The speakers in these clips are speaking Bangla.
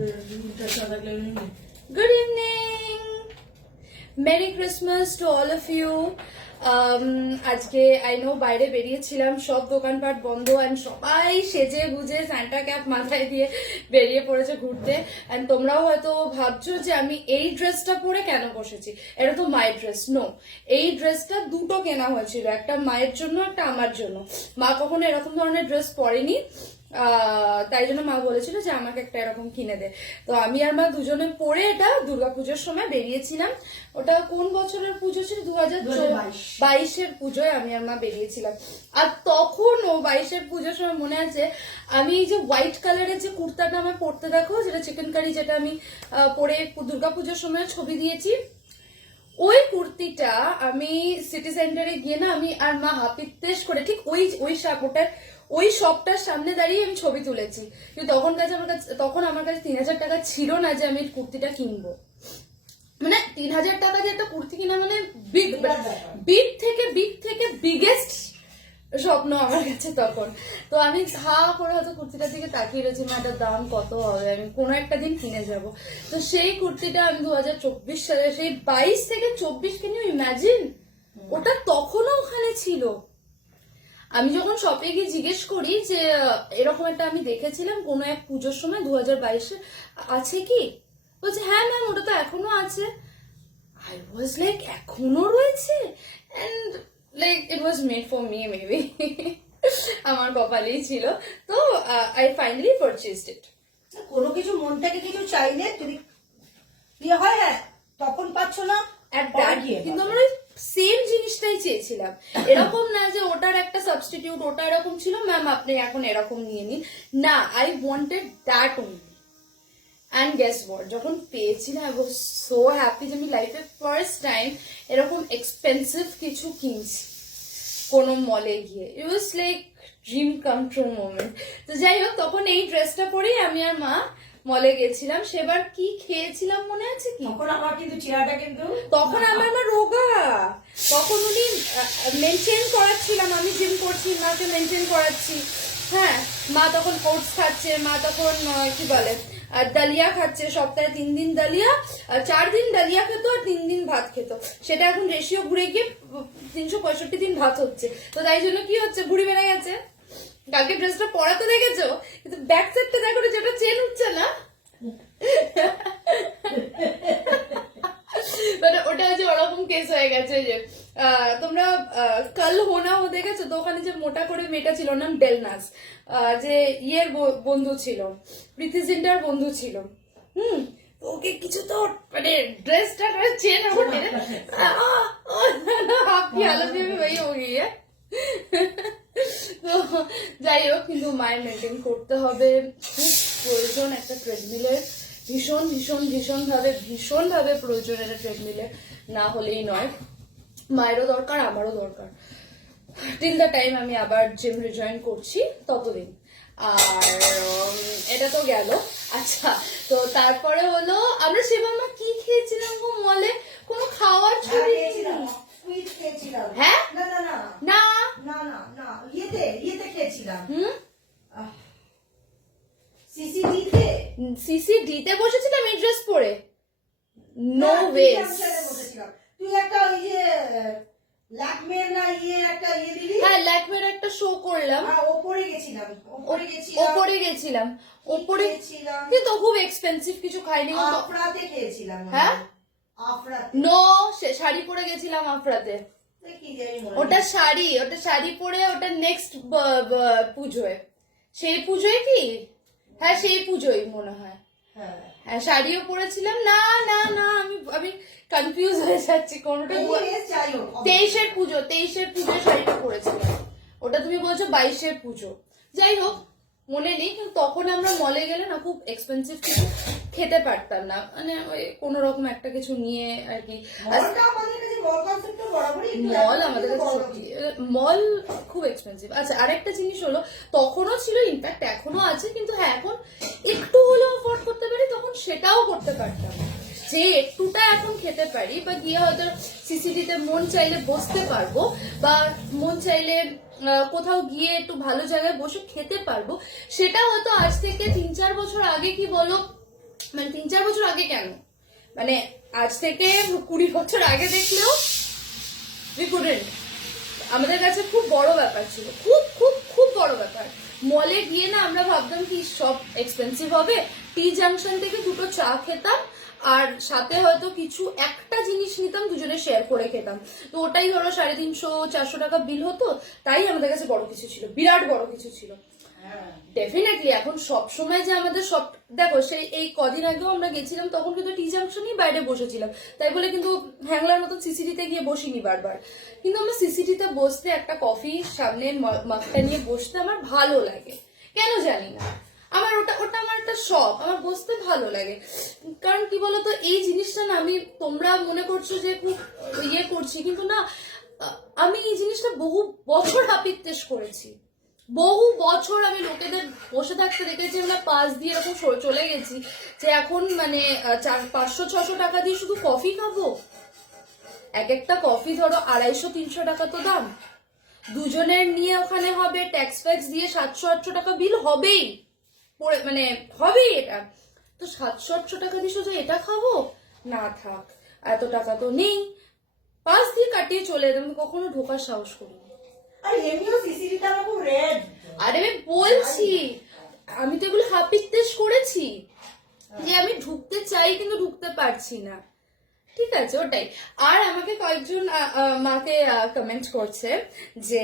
Good evening. Merry Christmas to all of you. আজকে আই নো বাইরে বেরিয়েছিলাম, সব দোকানপাট বন্ধ এন্ড সবাই সেজে গুজে সান্টা ক্যাপ মাথায় দিয়ে বেরিয়ে পড়েছে ঘুরতে। এন্ড তোমরাও হয়তো ভাবছো যে আমি এই ড্রেসটা পরে কেন বসেছি, এটা তো মায়ের ড্রেস। নো, এই ড্রেসটা দুটো কেনা হয়েছিল, একটা মায়ের জন্য একটা আমার জন্য। মা কখনো এরকম ধরনের ড্রেস পরেনি, তাই জন্য মা বলেছিল যে আমাকে একটা এরকম কিনে দে। তো আমি আর মা দুজনে পরে এটা দুর্গাপুজোর সময় বেরিয়েছিলাম। ওটা কোন বছরের পুজো ছিল? 2022-এর পুজোয় আমি আর মা বেরিয়েছিলাম। আর তখন ও 22-এর পুজোর সময় মনে আছে, আমি এই যে হোয়াইট কালারের যে কুর্তাটা আমার পরতে দেখো, যেটা চিকেন কারি, যেটা আমি পরে দুর্গাপুজোর সময় ছবি দিয়েছি, ওই কুর্তিটা আমি সিটি সেন্টারে গিয়ে না, আমি আর মা হাপিত্তেশ করে ঠিক ওই শপটার সামনে দাঁড়িয়ে আমি ছবি তুলেছি। কিন্তু তখন আমার কাছে 3000 টাকা ছিল না যে আমি কুর্তিটা কিনবো। মানে 3000 টাকা দিয়ে একটা কুর্তি কিনা মানে বিগ থেকে বিগেস্ট স্বপ্ন আমার কাছে তখন। তো আমি হা করে হয়তো কুর্তিটার দিকে তাকিয়ে রয়েছি, এটার দাম কত হবে, আমি কোনো একটা দিন কিনে যাব। তো সেই কুর্তিটা আমি 2024 সালে, সেই 22 থেকে 24, কিনে ইমাজিন, ওটা তখনও ওখানে ছিল। আমি যখন শপে গিয়ে জিজ্ঞেস করি যে এরকম একটা আমি দেখেছিলাম কোনো এক পুজোর সময় 2022-এ, আছে কি? বলছে হ্যাঁ ম্যাম, ওটা তো এখনো আছে। আই ওয়াজ লাইক, এখনো রয়েছে? And like it was made for me maybe. আমার কপালেই ছিল। তো আই ফাইনালি পারচেজড ইট। কোনো কিছু মন থেকে কিছু চাইলে যদি ইয়ে হয়, হ্যাঁ তখন পাচ্ছ না, কিন্তু আমরা সেম জিনিসটাই চেয়েছিলাম। এরকম না যে ওটার একটা সাবস্টিটিউট, ওটা এরকম ছিল ম্যাম আপনি এখন এরকম নিয়ে নিন, না, I wanted that only. And guess what, যখন পেয়েছিলাম আই ওয়াজ সো হ্যাপি যে আমি লাইফে ফার্স্ট টাইম এরকম এক্সপেন্সিভ কিছু কিনছি কোনো মলে গিয়ে। It was like dream come true moment. তো যাই হোক, তখন এই ড্রেসটা পরেই আমি আর মা মলে গেছিলাম। সেবার কি খেয়েছিলাম মনে আছে কি? তখন আমার কিন্তু চেহারাটা কিন্তু, তখন আমার মা রোগা, তখন উনি মেনটেন করাচ্ছিলাম, আমি জিম করছি, মাকে মেনটেন করাচ্ছি। হ্যাঁ, মা তখন ওটস খাচ্ছে, মা তখন কি বলে ডালিয়া খাচ্ছে, সপ্তাহে 3 দিন ডালিয়া, 4 দিন ডালিয়া খেত আর 3 দিন ভাত খেত। সেটা এখন রেশিও ঘুরে গিয়ে 365 দিন ভাত হচ্ছে। তো তাই জন্য কি হচ্ছে, বুড়ি বেড়ে গেছে। কালকে ড্রেসটা পরাতে দেখেছো, কিন্তু ব্যাক সাইডটা দেখো, যেটা চেন হচ্ছে না, মানে ওটা হচ্ছে ওরকম কেস হয়ে গেছে। যে তোমরা কাল হোনা ও দেখেছো তো, ওখানে যে মোটা করে মেয়েটা ছিল, নাম ডেলনাস, যে ইয়ের বন্ধু ছিল, প্রীতি জিন্টার বন্ধু ছিল। ওকে কিছু তো মানে ড্রেসটা চেন होने आपकी हालत में भी वही हो गई है। তো যাই হোক, কিন্তু মায়ের মেনটেন করতে হবে, খুব প্রয়োজন একটা ট্রেডমিলের, ভীষণ ভাবে প্রয়োজন একটা ট্রেডমিলের, না হলেই নয়। মায়েরও দরকার, আমারও দরকার। টিল দ্য টাইম আমি আবার জিম রিজয়েন করছি ততদিন। আর এটা তো গেল। আচ্ছা, তো তারপরে হলো আমরা সেবার মা কি খেয়েছিলাম গো মলে? কোনো খাওয়ার ছবি খেয়েছিলাম। হ্যাঁ, না না না না না না না, ইয়েতে খেয়েছিলাম। সিসিডিতে বসেছিলাম এই ড্রেস পরে? No way. তুই একটা ওই যে ল্যাকমের না একটা দিলি? হ্যাঁ, ল্যাকমের একটা শো করলাম, ওপরে গেছিলাম কিন্তু খুব এক্সপেন্সিভ কিছু খাইনি। আফরাতে খেয়েছিলাম। হ্যাঁ, আফরাতে। নো, শাড়ি পরে গেছিলাম আফরাতে। ওটা শাড়ি পরে, ওটা নেক্সট পুজোয়, সেই পুজোয় কি? হ্যাঁ, সেই পুজোই মনে হয়। হ্যাঁ, শাড়িও পরেছিলাম। না না না, আমি কনফিউজ হয়ে যাচ্ছি কোনটা। 23-এর পুজোয় শাড়িটা পরেছিলাম। ওটা তুমি বলছো 22-এর পুজো। যাই হোক, মনে নেই। কিন্তু তখন আমরা মলে গেলে না, খুব এক্সপেন্সিভ কিছু খেতে পারতাম না, মানে ওই কোন রকম একটা কিছু নিয়ে আর কি। মল আমাদের কাছে, মল খুব এক্সপেন্সিভ। আচ্ছা, আরেকটা জিনিস হলো, তখনও ছিল, ইনফ্যাক্ট এখনো আছে, কিন্তু হ্যাঁ এখন একটু হলেও অ্যাফোর্ড করতে পারি, তখন সেটাও করতে পারতাম। যে একটুটা এখন খেতে পারি, বা গিয়ে হয়তো সিসিডিতে মন চাইলে বসতে পারবো, বা মন চাইলে কোথাও গিয়ে একটু ভালো জায়গায় বসে খেতে পারবো, সেটা হয়তো আজ থেকে 3-4 বছর আগে কি বলো মানে 3-4 বছর আগে কেন, মানে আজ থেকে 20 বছর আগে দেখলেও we couldn't। আমাদের কাছে খুব বড় ব্যাপার ছিল, খুব খুব খুব বড় ব্যাপার। মলে গিয়ে না আমরা ভাবতাম কি সব এক্সপেন্সিভ হবে, টি জাংশন থেকে 2টো চা খেতাম আর সাথে হয়তো কিছু একটা জিনিস নিতাম, দুজনে শেয়ার করে খেতাম। তো ওটাই ধরো 350-400 টাকা বিল হতো, তাই আমাদের কাছে বড় কিছু ছিল, বিরাট বড় কিছু ছিল। ডেফিনেটলি এখন সব সময় যে আমাদের সব, দেখো সেই এই কদিন আগেও আমরা গেছিলাম, তখন কিন্তু টি জাংশনই বাইরে বসেছিলাম, তাই বলে কিন্তু হ্যাংলার মতো সিসিটিতে গিয়ে বসিনি বারবার। কিন্তু আমরা সিসিটিতে বসতে, একটা কফি সামনে মাগটা নিয়ে বসতে আমার ভালো লাগে, কেন জানি না, আমার ওটা ওটা আমার একটা শখ, আমার বসতে ভালো লাগে। কারণ কি বলতো, এই জিনিসটা না, আমি, তোমরা মনে করছো যে খুব ইয়ে করছি, কিন্তু না, আমি এই জিনিসটা বহু বছর হাপিত্তেশ করেছি, বহু বছর আমি লোকেদের বসে থাকতে দেখেছি, আমরা পাশ দিয়ে এরকম চলে গেছি যে এখন মানে 500-600 টাকা দিয়ে শুধু কফি খাবো। এক একটা কফি ধরো 250-300 টাকা তো দাম, দুজনের নিয়ে ওখানে হবে ট্যাক্স ফ্যাক্স দিয়ে 700-800 টাকা বিল হবেই, মানে হবেই এটা। তো 700-800 টাকা দিয়ে শুধু এটা খাবো না, থাক, এত টাকা তো নেই, পাশ দিয়ে কাটিয়ে চলে যেতাম, কখনো ঢোকার সাহস করি। আর এমনিও সিসিটিভিটা আমার খুব রেড। আরে আমি বলছি, আমি তো এগুলো হাপিত্তেশ করেছি যে আমি ঢুকতে চাই কিন্তু ঢুকতে পারছি না, ঠিক আছে ওটাই। আর আমাকে কয়েকজন মাকে কমেন্ট করছে যে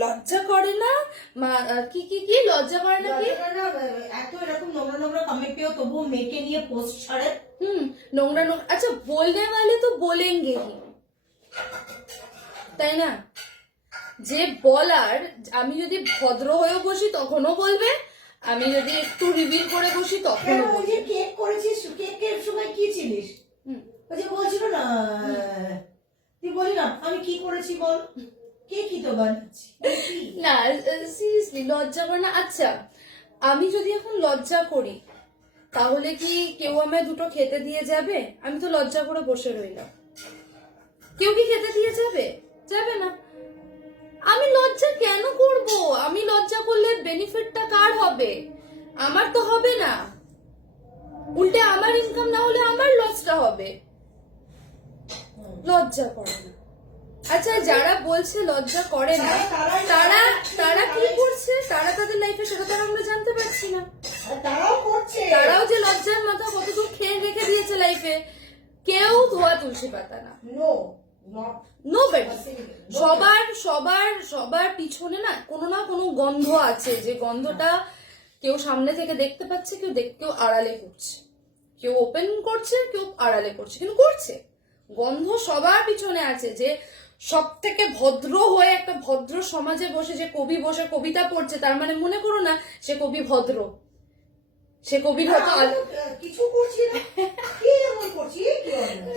লজ্জা করে না মা, কি কি কি লজ্জা করে না, কি এত এরকম নোংরা নোংরা কমেন্ট পেও তবুও মেয়েকে নিয়ে পোস্ট ছাড়ে। নোংরা নোংরা, আচ্ছা বলনে वाले তো বলেंगे ही, তাই না? যে বলার, আমি যদি ভদ্র হয়েও বসি তখনও বলবে, আমি যদি একটু রিভিল করে বসি তখনও ওই যে কেক করেছিস, কেকের সময় কি ছিলিস? ওই যে বলছিল না, তুই বলি না আমি কি করেছি বল, কে কি তো বানাচ্ছি না, সিরিয়াসলি লজ্জা করে না। আচ্ছা আমি যদি এখন লজ্জা করি তাহলে কি কেউ আমায় দুটো খেতে দিয়ে যাবে? আমি তো লজ্জা করে বসে রইলাম, কেউ কি খেতে দিয়ে যাবে? যাবে না। আমি লজ্জা কেন করব? আমি লজ্জা করলে বেনিফিটটা কার হবে? আমার তো হবে না, উল্টে আমার ইনকাম না হলে আমার লসটা হবে। লজ্জা করে না। আচ্ছা যারা বলছে লজ্জা করে না, তারা তারা কি করছে? তারা তাদের লাইফে, সেটা তো আমরা জানতে পারছি না। তারাও করছে, তারাও যে লজ্জার মাথা কতদূর খেয়ে রেখে দিয়েছে লাইফে, কেউ ধোয়া তুলসী পাতা না। No not no bed. সবার সবার সবার পিছনে না কোনো না কোনো গন্ধ আছে, যে গন্ধটা কেউ সামনে থেকে দেখতে পাচ্ছে, কেউ আড়ালে করছে, কেউ ওপেন করছে, কেউ আড়ালে করছে, কিন্তু করছে। গন্ধ সবার পিছনে আছে। যে সব থেকে ভদ্র হয়ে একটা ভদ্র সমাজে বসে যে কবি বসে কবিতা পড়ছে, তার মানে মনে করো না সে কবি ভদ্র, সে কবির হয়তো কিছু করছি না, কি এমন করছি,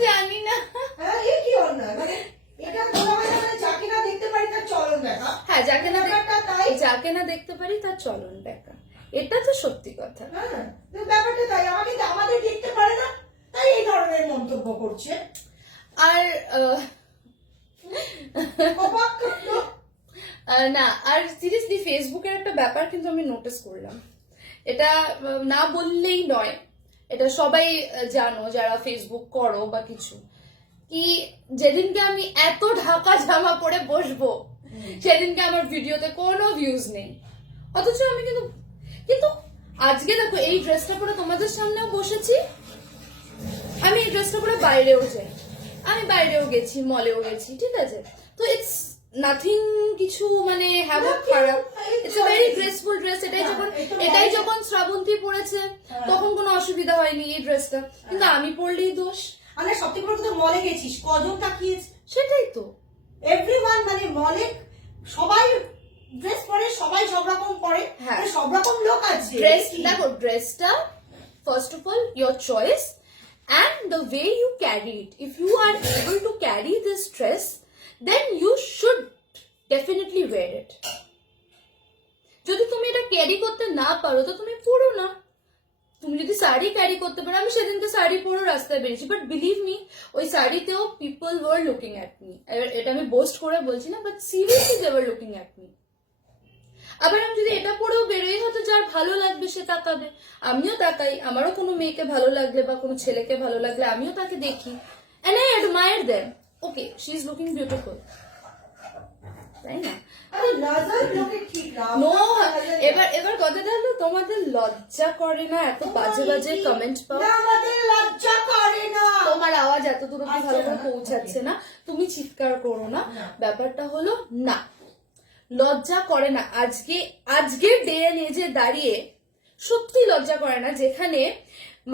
জানি না। হ্যাঁ এ কি অন্যায়, মানে এটা বলা হয় না, মানে যাকে না দেখতে পারি তার চলন দেখা। হ্যাঁ, যাকে না দেখতে পারি তার চলন দেখা, এটা তো সত্যি কথা। হ্যাঁ ব্যাপারটা তাই, আমাদের দেখতে পারে না তাই এই ধরনের মন্তব্য করছে। আর অবাক লোক। না, আর সিরিয়াসলি ফেসবুকের একটা ব্যাপার কিন্তু আমি নোটিস করলাম, এটা না বললেই নয়, এটা সবাই জানো যারা ফেসবুক করো বা কিছু, কি যেদিনকে আমি এত ঢাকা জামা পরে বসবো সেদিনকে আমার ভিডিওতে কোনো ভিউজ নেই, অথচ আমি কিন্তু আজকে দেখো এই ড্রেসটা পরে তোমাদের সামনেও বসেছি, আমি এই ড্রেসটা পরে বাইরেও যাই, আমি বাইরেও গেছি, মলেও গেছি, ঠিক আছে, তো ইটস নাথিং কিছু মানে হ্যাভক খারাপ, it's a very graceful dress. এটাই যখন শ্রাবন্তী পরেছে তখন কোনো অসুবিধা হয়নি এই ড্রেসটা, কিন্তু আমি পরলেই দোষ। মানে সত্যি করে তো মলে গেছিস, কজন তাকিয়েছে? সেটাই তো, এভরিওয়ান, মানে মলে সবাই ড্রেস পরে, সবাই সব রকম পরে, হ্যাঁ সব রকম লোক আছে। ড্রেস দেখো, ড্রেসটা first of all your choice and the way you carry it. If you are able to carry this dress, then you should definitely wear it. যদি তুমি এটা ক্যারি করতে না পারো তো তুমি পরো না। তুমি যদি শাড়ি ক্যারি করতে পারো, আমি সেদিনকে শাড়ি পরে রাস্তায় বেরিয়েছি, বাট বিলিভ মি ওই শাড়িতেও people were looking at me. এটা আমি বোস্ট করে বলছি না, but seriously they were looking at me. আবার আমি যদি এটা পরেও বেরোই, হয়তো যার ভালো লাগবে সে তাকাবে, আমিও তাকাই, আমারও কোনো মেয়েকে ভালো লাগলে বা কোনো ছেলেকে ভালো লাগলে আমিও তাকে দেখি, and I admire them. Okay, she is looking beautiful, তাই না? আরে নজর লোকে ঠিক না। নো, এবার কথাটা হলো, তোমাদের লজ্জা করে না এত বাজে বাজে কমেন্ট পাও? না, আমাদের লজ্জা করে না। তোমার আওয়াজ এত দূর অব্দি ভালো করে পৌঁছাচ্ছে না, তুমি চিৎকার করো না। ব্যাপারটা হলো না, লজ্জা করে না। আজকের ডে এন্ড এজে দাঁড়িয়ে সত্যি লজ্জা করে না, যেখানে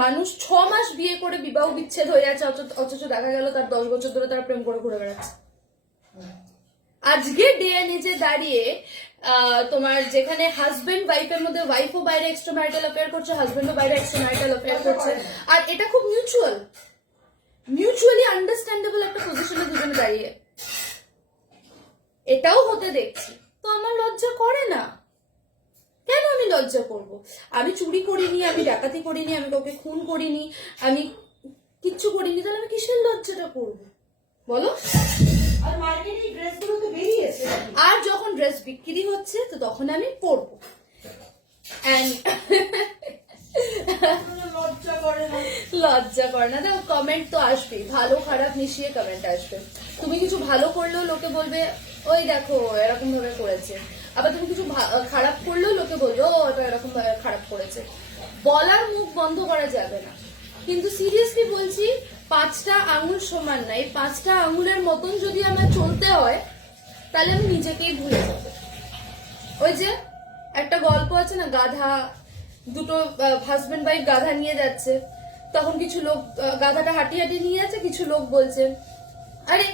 মানুষ 6 মাস বিয়ে করে বিবাহ বিচ্ছেদ হয়ে যাচ্ছে, অথচ দেখা গেল তার 10 বছর ধরে তারা প্রেম করে ঘুরে বেড়াচ্ছে। আজকের ডে এন্ড এজে দাঁড়িয়ে তোমার যেখানে হাজবেন্ড ওয়াইফের মধ্যে ওয়াইফও বাইরে এক্সট্রা ম্যারিটাল অ্যাফেয়ার করছে, হাজবেন্ডও বাইরে এক্সট্রা ম্যারিটাল অ্যাফেয়ার করছে, আর এটা খুব মিউচুয়ালি আন্ডারস্ট্যান্ডেবল একটা পজিশনে দুজনে দাঁড়িয়ে এটাও হতে দেখছি, তো আমার লজ্জা করে না। কেন আমি লজ্জা করব? আমি চুরি করিনি, আমি ডাকাতি করিনি, আমি কাউকে খুন করিনি, আমি কিচ্ছু করিনি, তাহলে আমি কিসের লজ্জাটা করবো বলো? আর মার্কেটে এই ড্রেসগুলো তো বেরিয়েছে। আর যখন ড্রেস বিক্রি হচ্ছে তো তখন আমি পরবো। And লজ্জা করে না। লজ্জা করে না। দেখো, কমেন্ট তো আসবেই, ভালো খারাপ মিশিয়ে কমেন্ট আসবে। তুমি কিছু ভালো করলেও লোকে বলবে ওই দেখো এরকম ভাবে করেছে, আবার তুমি কিছু খারাপ করলেও লোকে বলবে ও এটা এরকম ভাবে খারাপ করেছে। বলার মুখ বন্ধ করা যাবে না, কিন্তু সিরিয়াসলি বলছি, 5টা আঙুল সমান না। এই 5টা আঙুলের মতন যদি আমার চলতে হয় তাহলে আমি নিজেকেই ভুলে যাব। ওই যে একটা গল্প আছে না, গাধা দুটো হাজবেন্ড ওয়াইফ গাধা নিয়ে যাচ্ছে, তখন কিছু লোক গাধাটা হাঁটিয়ে হাঁটিয়ে নিয়ে যাচ্ছে, কিছু লোক বলছে আরে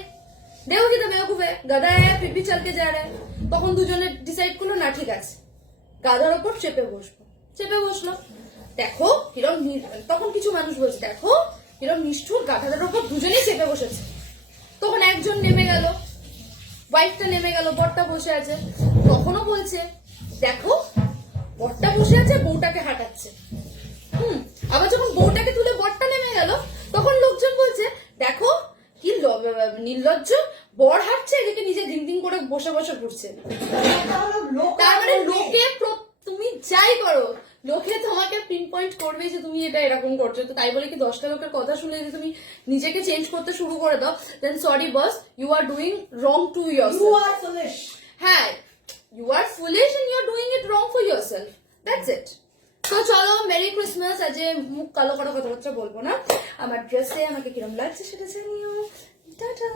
দেখো কি তো বেওকুফে গাধা হ্যাঁ ফির ভি চলকে যা রা হ্যায়। তখন দুজনে ডিসাইড করলো না ঠিক আছে গাধার ওপর চেপে বসলো। দেখো কিরম, তখন কিছু মানুষ বলছে দেখো কিরম নিষ্ঠুর, গাধাটার ওপর দুজনেই চেপে বসেছে। তখন একজন নেমে গেল, ওয়াইফটা নেমে গেল, বরটা বসে আছে, তখনও বলছে দেখো বরটা বসে আছে বউটাকে হাঁটাচ্ছে। আবার যখন বউটাকে তুলে বরটা নেমে গেল, তখন লোকজন বলছে দেখো কি নির্লজ্জ, বর হাঁটছে এদিকে নিজে দিন দিন করে বসে বসে ঘুরছে। তার মানে লোকে, তুমি যাই করো লোকে তোমাকে পিন পয়েন্ট করবে যে তুমি এটা এরকম করছো। তো তাই বলে কি 10টা লোকের কথা শুনে যদি তুমি নিজেকে চেঞ্জ করতে শুরু করে দাও, then sorry boss, you are doing wrong to yourself. হ্যাঁ, you are foolish and you are doing it wrong for yourself. That's it. তো চলো, মেরি ক্রিসমাস। আজ মুখ কালো করা কথাবার্তা বলবো না, আমার ড্রেসে আমাকে কিরম লাগছে সেটা জানিও। টাটা।